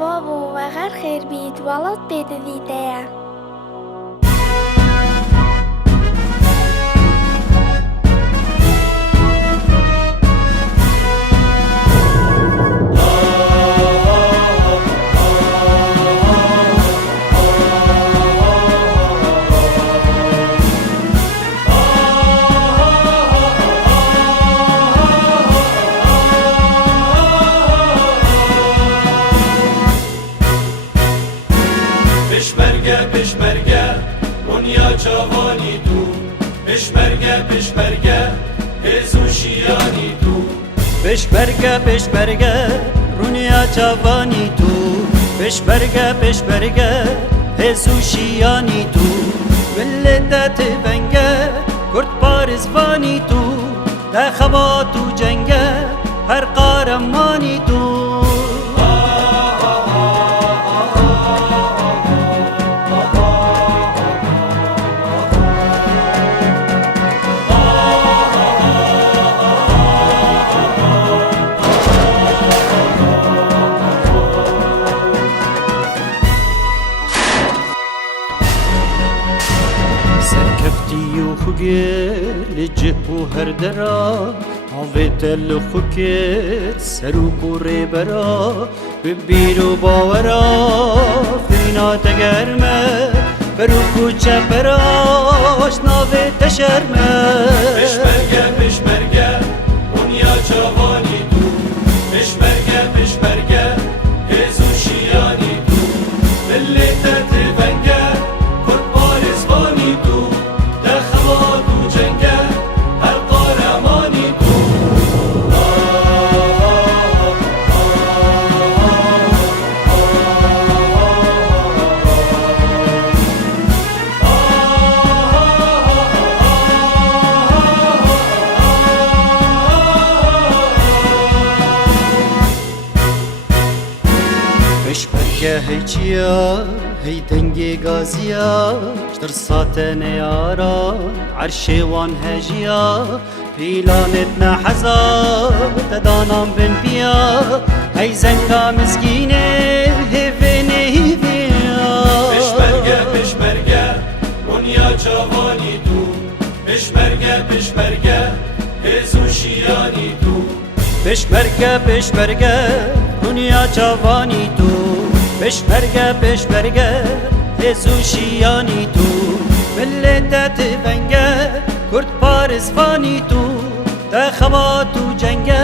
بابو و غر خیر بید ولات بید دیده پشمرگه دنیا جوانی تو پشمرگه هزوشیانی تو پشمرگه دنیا جوانی تو پشمرگه هزوشیانی تو ولدت بنگه کرد پارزبانی تو ده خبات و جنگه هر قارمانی تو سرکفتی و خوگر لجه و هر درا آویت لخوکت سروک و ریبرا ببیر و باورا خینا تگرمه بروک و چپراش ناویت شرمه پشمرگه دنیا جوانی تو پشمرگه هزوشیانی تو ملتت بنگه کرد پارزبانی تو ده خواد و جنگه هر قارمانی تو پشمرگه هیچیا هی دنگ گازیا در ساتن یارا عرشوان هجیا پیلانت نحزا تدانم بن بیا هی زنگا مسکینه هیوینه هیویا پشمرگه دنیا جوانی تو پشمرگه هزوشیانی تو پشمرگه دنیا جوانی تو پشمرگه هزوشیانی تو ملتت بنگه کرد پارزبانی تو ده خبات و جنگه